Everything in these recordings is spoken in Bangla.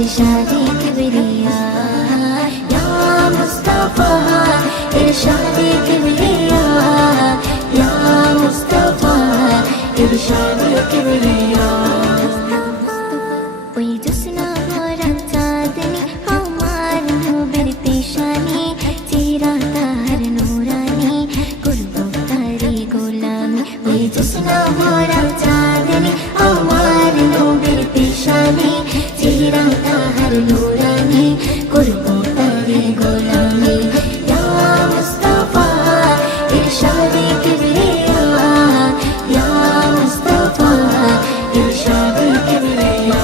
इरशादे किबरिया या मुस्तफा इरशादे किबरिया या मुस्तफा इरशादे किबरिया ওই জোসনা ভরা চাঁদনি আমার নূরের পেশানি চেহারা তার নূরানি করব তারি গোলামি ওই জোসনা ভরা চাঁদনি আমার নূরের পেশানি চেহারা তার নূরানি করব তারি গোলামি ইয়া মুস্তাফা ইরশাদে কিবরিয়া ইয়া মুস্তাফা ইরশাদে কিবরিয়া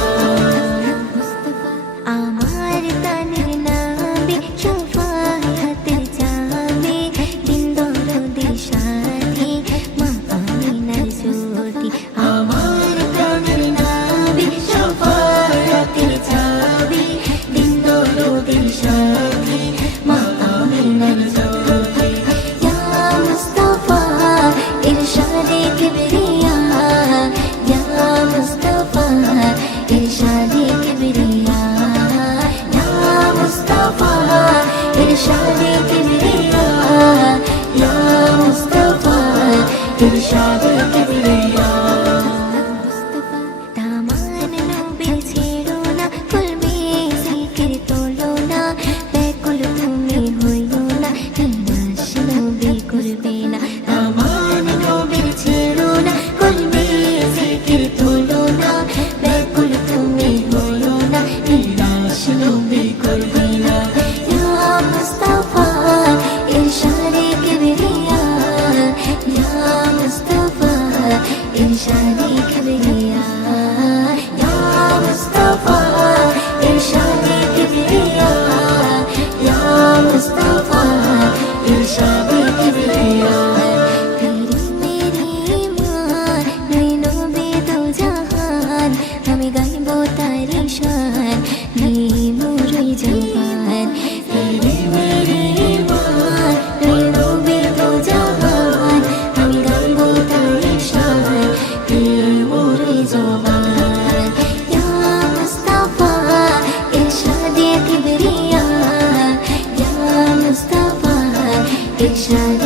আমার তানের নামে শফায়াতের চাবি দিন দরদের সাথী মা আমিনার জ্যোতি আমার তানের নামে শফায়াতের চাবি দিন দরদের সাথী মা আমিনার জ্যোতি ইয়া মুস্তাফা ইরশাদে কিবরিয়া ইয়া মুস্তাফা ইরশাদে কিবরিয়া इरशादे किबरिया या मुस्तफा इरशादे किबरिया दामान नबी छेड़ो ना कुलबे जिक्र तोलो ना बेकुल तुम्हें होइयो ना निराश नबी करबे ना दामान नबी छेड़ो ना कुलबे जिक्र तोलो ना बेकुल तुम्हें होइयो ना निराश नबी करबे ना इरशादे किबरिया या मुस्तफा इरशादे किबरिया या मुस्तफा इरशादे किबरिया तेरी मेरी मान नैनों में दो जहान हमें गाइबो तारी शान नहीं मोरी जवान तेरी मेरी मान नैनों में दो जहान हमें गाइबो तारी शान ज़ुबान या मुस्तफा इरशादे किबरिया या मुस्तफा इरशादे